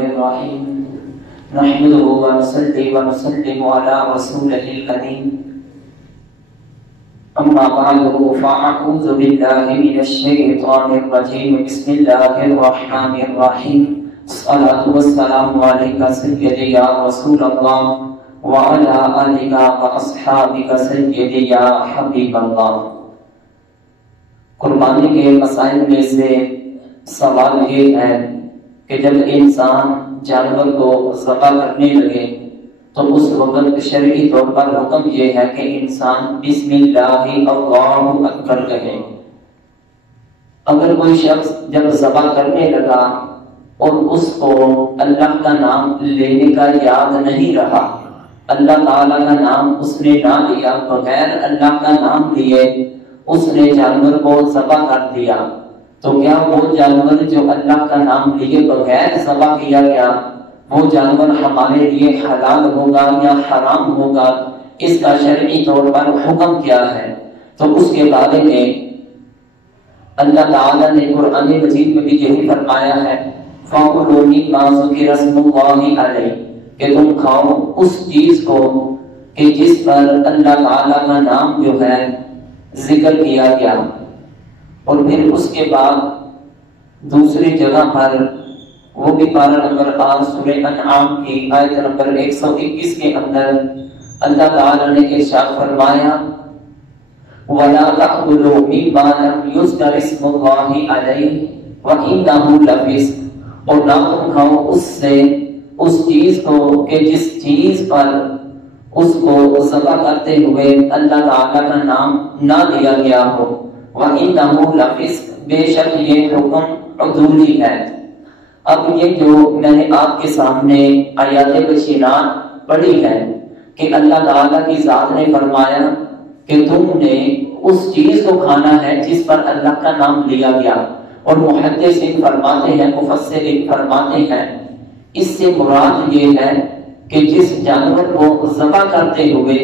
الرحيم نحمده ونصلي ونسلم على رسوله الكريم أما بعد فأعوذ بالله من الشيطان الرجيم بسم الله الرحمن الرحيم الصلاة والسلام عليك سيدي يا رسول الله وعلى آلك وأصحابك سيدي يا حبيب الله۔ قربانی کے مسائل میں سے سوال یہ ہے کہ جب انسان جانور کو ذبح کرنے لگے تو اس وقت شرعی طور پر حکم یہ ہے کہ انسان بسم اللہ اللہ اکبر کہے۔ اگر کوئی شخص جب ذبح کرنے لگا اور اس کو اللہ کا نام لینے کا یاد نہیں رہا، اللہ تعالیٰ کا نام اس نے نہ لیا، بغیر اللہ کا نام لیے اس نے جانور کو ذبح کر دیا، تو کیا وہ جانور جو اللہ کا نام لیے بغیر ذبح کیا گیا وہ جانور ہمارے لیے حلال ہوگا یا حرام ہوگا؟ اس کا شرعی طور پر حکم کیا ہے؟ تو اس کے بارے میں اللہ تعالیٰ نے قرآن مجید میں بھی یہی فرمایا ہے فَكُلُوا مِمَّا ذُكِرَ اسْمُ اللَّهِ عَلَيْهِ، کہ تم کھاؤ اس چیز کو کہ جس پر اللہ تعالیٰ کا نام جو ہے ذکر کیا گیا۔ اور پھر اس کے بعد دوسری جگہ پر وہ بھی پارہ نمبر 8 سورہ انعام کی آیت نمبر 121 کے اندر اللہ تعالیٰ نے ارشاد فرمایا وَلَا تَأْكُلُوا مِمَّا لَمْ يُذْكَرِ اسْمُ اللَّهِ عَلَيْهِ وَإِنَّهُ لَفِسْقٌ، اور نہ تم کھاؤ اس سے اس چیز کو کہ جس چیز پر اس کو ذبح کرتے ہوئے اللہ تعالیٰ کا نام نہ لیا گیا ہو۔ وَإِنَّهُ لَفِسْقٌ، بے شک یہ حکم عدولی ہے۔ اب یہ جو میں نے آپ کے سامنے آیات بشینات پڑھی ہے کہ اللہ تعالیٰ کی ذات نے فرمایا کہ تم نے اس چیز کو کھانا ہے جس پر اللہ کا نام لیا گیا، اور محدثین فرماتے ہیں، مفسرین فرماتے ہیں اس سے مراد یہ ہے کہ جس جانور کو ذبح کرتے ہوئے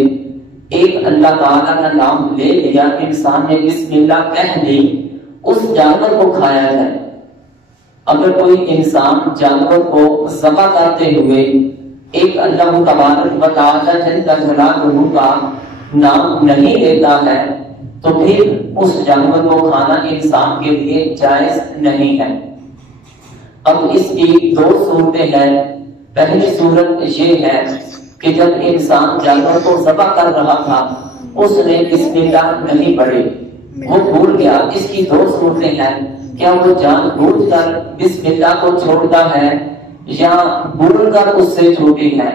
ایک اللہ تعالیٰ کا نام لے لیا، انسان نے بسم اللہ کہہ لی، اس جانور کو کھایا جائے۔ اگر کوئی انسان جانور کو ذبح کرتے ہوئے ایک اللہ تبارک و تعالیٰ جل جلالہ کا نام نہیں لیتا ہے تو پھر اس جانور کو کھانا انسان کے لیے جائز نہیں ہے۔ اب اس کی دو صورتیں ہیں۔ پہلی صورت یہ ہے کہ جب انسان جانور کو ذبح کر رہا تھا اس نے بسم اللہ نہیں پڑھی، وہ بھول گیا۔ اس کی دو صورتیں ہیں، کیا وہ جان بوجھ کر بسم اللہ کو چھوڑتا ہے یا بھول کر اس سے چھوٹی ہے؟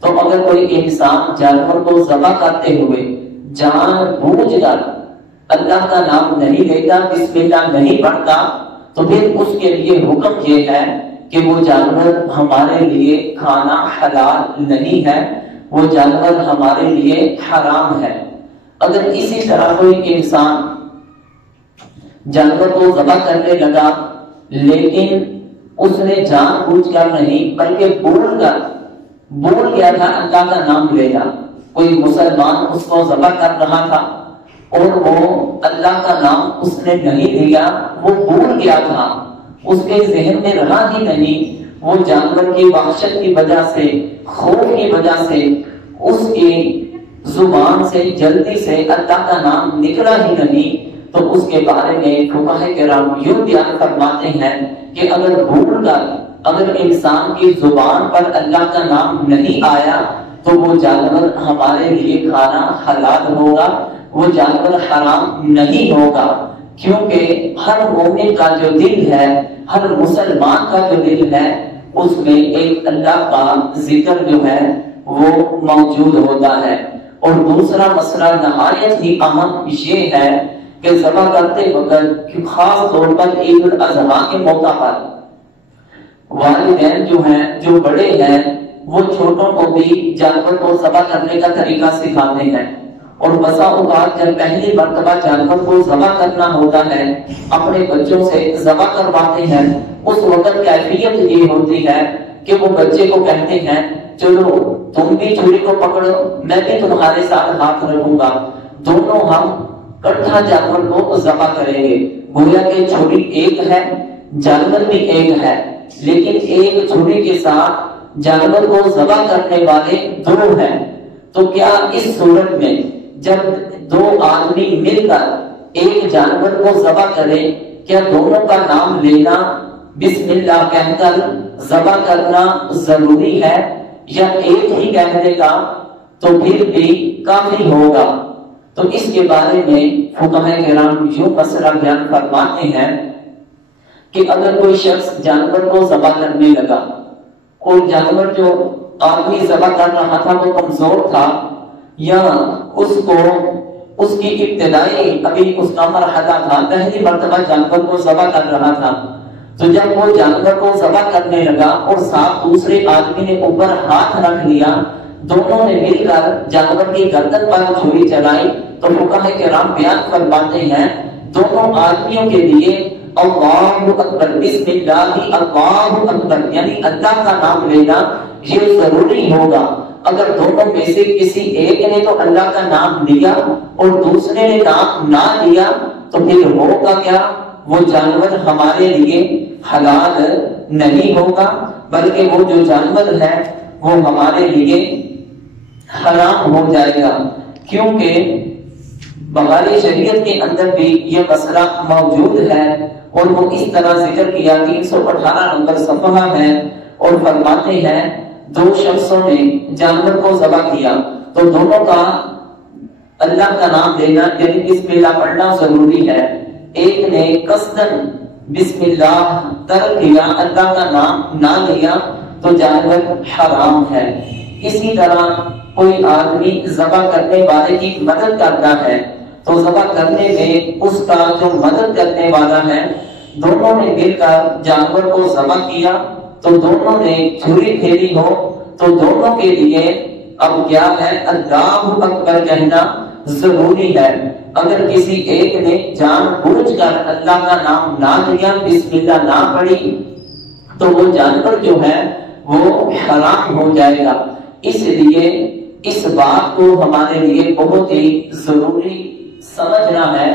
تو اگر کوئی انسان جانور کو ذبح کرتے ہوئے جان بوجھ کر اللہ کا نام نہیں لیتا، بسم اللہ نہیں پڑھتا، تو پھر اس کے لیے حکم یہ ہے کہ وہ جانور ہمارے لیے کھانا حلال نہیں ہے، وہ جانور ہمارے لیے حرام ہے۔ اگر اسی طرح کوئی انسان جانور کو ذبح کرنے لگا لیکن اس نے جان بوجھ کر نہیں بلکہ بھول گیا تھا اللہ کا نام لینا، کوئی مسلمان اس کو ذبح کر رہا تھا اور وہ اللہ کا نام اس نے نہیں لیا، وہ بھول گیا تھا، اس کے ذہن میں رہا ہی نہیں، وہ جانور کی وحشت کی وجہ سے، خوف کی وجہ سے اس کی زبان سے جلدی سے اللہ کا نام نکلا ہی نہیں، تو اس کے بارے میں فقہاء کرام یوں بیان فرماتے ہیں کہ اگر بھول کر اگر انسان کی زبان پر اللہ کا نام نہیں آیا تو وہ جانور ہمارے لیے کھانا حلال ہوگا، وہ جانور حرام نہیں ہوگا، کیونکہ ہر مومن کا جو دل ہے، ہر مسلمان کا جو دل ہے، اس میں ایک اللہ کا ذکر جو ہے وہ موجود ہوتا ہے۔ اور دوسرا مسئلہ نہایت ہی اہم یہ ہے کہ ذبح کرتے وقت خاص طور پر عید الاضحیٰ کے موقع پر والدین جو ہیں، جو بڑے ہیں، وہ چھوٹوں کو بھی جانور کو ذبح کرنے کا طریقہ سکھاتے ہیں، اور بسا اوقات جب پہلی مرتبہ جانور کو ذبح کرنا ہوتا ہے اپنے بچوں سے ذبح کرواتے ہیں، اس وقت کیفیت یہ ہوتی ہے کہ وہ بچے کو کہتے ہیں چلو تم بھی چھری کو پکڑو، میں بھی تمہارے ساتھ ہاتھ رکھوں گا، دونوں ہم کٹھا جانور کو ذبح کریں گے۔ گویا کہ چھری ایک ہے، جانور بھی ایک ہے، لیکن ایک چھری کے ساتھ جانور کو ذبح کرنے والے دو ہیں، تو کیا اس صورت میں جب دو آدمی مل کر ایک جانور کو ذبح کرے، کیا دونوں کا نام لینا بسم اللہ کہہ کر ذبح کرنا ضروری ہے، یا ایک ہی کہہ دے گا تو پھر بھی کافی ہوگا؟ تو اس کے بارے میں فقہاء کرام یوں مسئلہ بیان فرماتے ہیں کہ اگر کوئی شخص جانور کو ذبح کرنے لگا اور جانور جو آدمی ذبح کر رہا تھا وہ کمزور تھا، یا اس کی ابتدائی ابھی اس کا مرحلہ تھا، پہلی مرتبہ جانور کو ذبح کر رہا تھا، تو جب وہ جانور کو ذبح کرنے لگا اور ساتھ دوسرے آدمی نے اوپر ہاتھ رکھ لیا، دونوں نے مل کر جانور کی گردن پر چھری چلائی، تو فقہاء کرام بیان فرماتے ہیں دونوں آدمیوں کے لیے اللہ اکبر، بسم اللہ، اللہ اکبر، یعنی اللہ کا نام لینا یہ ضروری ہوگا۔ اگر دونوں میں سے کسی ایک نے تو اللہ کا نام لیا اور دوسرے نے نام نہ لیا تو پھر ہوگا کیا؟ وہ جانور ہمارے لیے حلال نہیں ہوگا، بلکہ وہ جو جانور ہے وہ ہمارے لیے حرام ہو جائے گا، کیونکہ بغیر شریعت کے اندر بھی یہ مسئلہ موجود ہے، اور وہ اس طرح ذکر کیا 318 نمبر صفحہ ہے، اور فرماتے ہیں دو شخصوں نے جانور کو ذبح کیا تو دونوں کا اللہ کا نام لینا یعنی بسم اللہ پڑھنا ضروری ہے۔ ایک نے قصدن بسم اللہ ترک کیا، اللہ کا نام نہ لیا، تو جانور حرام ہے۔ اسی طرح کوئی آدمی ذبح کرنے والے کی مدد کرتا ہے تو ذبح کرنے میں اس کا جو مدد کرنے والا ہے، دونوں نے مل کر جانور کو ذبح کیا تو دونوں نے چھری پھیری ہو تو دونوں کے لیے اب کیا ہے؟ اللہ اکبر کہنا ضروری ہے۔ اگر کسی ایک نے جان بوجھ کر اللہ کا نام نہ لیا، بسم اللہ نہ پڑھی، تو وہ جانور جو ہے وہ حرام ہو جائے گا۔ اس لیے اس بات کو ہمارے لیے بہت ہی ضروری سمجھنا ہے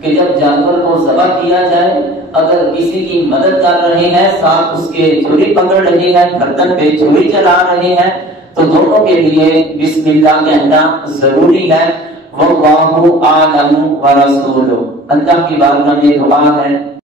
کہ جب جانور کو ذبح کیا جائے، اگر کسی کی مدد کر رہے ہیں، ساتھ اس کے چھری پکڑ رہے ہیں، گردن پہ چھری چلا رہے ہیں، تو دونوں کے لیے بسم اللہ کہنا ضروری ہے۔ واللہ اعلم ورسولہ، اللہ کی بارگاہ میں دعا ہے